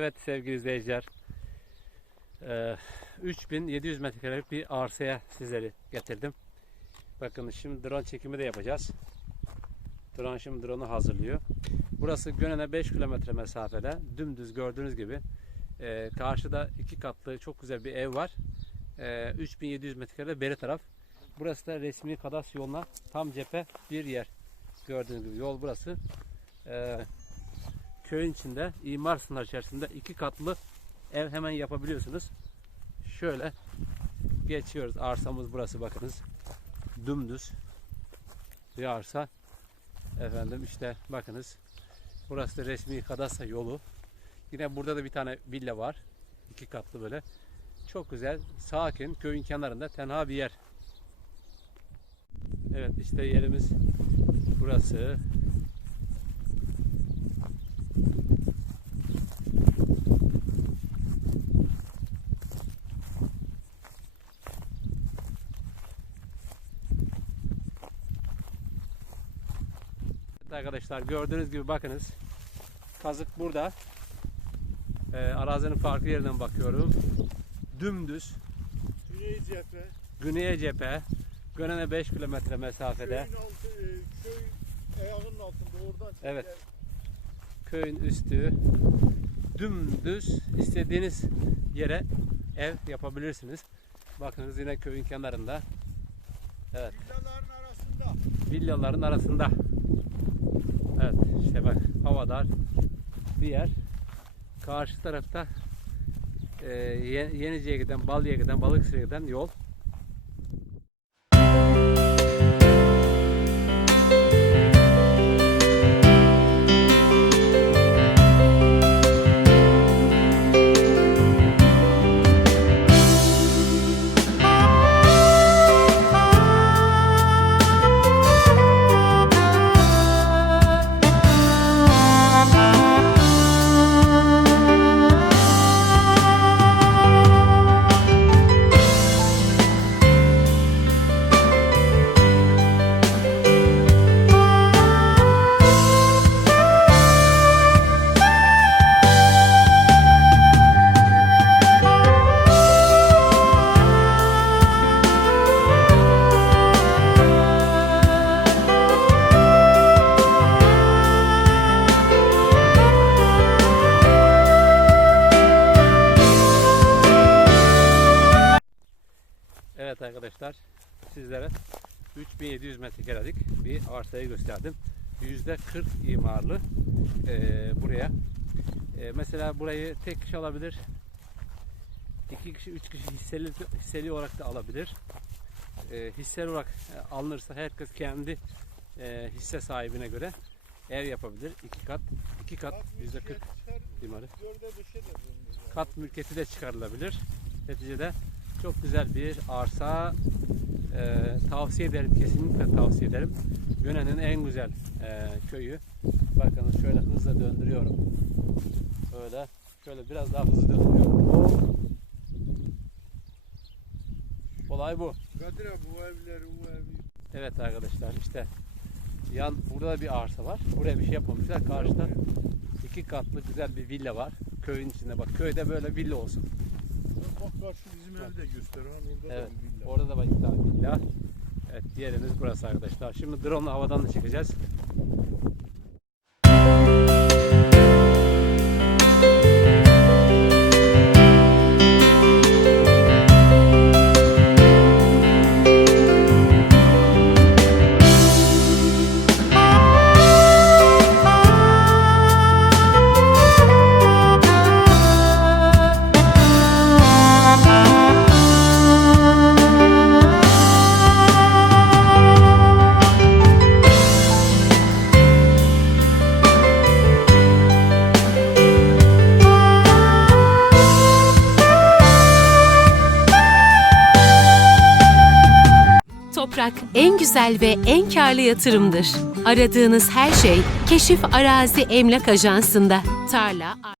Evet sevgili izleyiciler. eee, 3700 metrekarelik bir arsaya sizleri getirdim. Bakın şimdi drone çekimi de yapacağız. Drone şimdi drone'u hazırlıyor. Burası Gönen'e 5 kilometre mesafede. Dümdüz gördüğünüz gibi. Eee, karşıda iki katlı çok güzel bir ev var. Eee 3700 metrekarede beri taraf. Burası da resmi kadas yoluna tam cephe bir yer. Gördüğünüz gibi yol burası. Eee köyün içinde imar sınır içerisinde iki katlı ev hemen yapabiliyorsunuz. Şöyle geçiyoruz. Arsamız burası bakınız. Dümdüz bir arsa. Efendim işte bakınız. Burası da resmi kadastro yolu. Yine burada da bir tane villa var. İki katlı böyle. Çok güzel, sakin, köyün kenarında tenha bir yer. Evet işte yerimiz burası. Evet arkadaşlar gördüğünüz gibi bakınız. Kazık burada. Ee, arazinin farklı yerinden bakıyorum. Dümdüz. Güney cephe, Güneye cephe. Gönen'e 5 kilometre mesafede. köyün altı, e, köy ayağının altında oradan. Evet. Köyün üstü. Dümdüz istediğiniz yere ev yapabilirsiniz. Bakınız yine köyün kenarında. Evet. Villaların arasında. Villaların arasında. Evet işte bak havadar bir yer. Karşı tarafta e, Ye- Yenice'ye giden, Balya'ya giden, Balıkesir'e giden yol. Arkadaşlar sizlere 3700 metrekarelik bir arsayı gösterdim. %40 imarlı eee, buraya. Eee, mesela burayı tek kişi alabilir. iki kişi, üç kişi hisseli, hisseli olarak da alabilir. Eee hisseli olarak e, alınırsa herkes kendi e, hisse sahibine göre ev yapabilir. İki kat, iki kat %40 çıkar, imarı. Kat mülkiyeti de çıkarılabilir. Neticede çok güzel bir arsa Ee, tavsiye ederim kesinlikle tavsiye ederim. Gönen'in en güzel e, köyü. Bakın şöyle hızla döndürüyorum. Böyle şöyle biraz daha hızlı döndürüyorum. Hop. Olay bu. Kadir abi bu evleri, bu evi. Evet arkadaşlar işte yan burada da bir arsa var. Buraya bir şey yapmamışlar. Karşıda iki katlı güzel bir villa var. Köyün içinde bak köyde böyle villa olsun. Bak karşı bizim evi de göster. Orada Evet. da villa. Orada da var iki tane villa. Evet diğerimiz burası arkadaşlar. Şimdi drone havadan da çekeceğiz. Toprak en güzel ve en karlı yatırımdır. Aradığınız her şey Keşif Arazi Emlak Ajansı'nda. Tarla,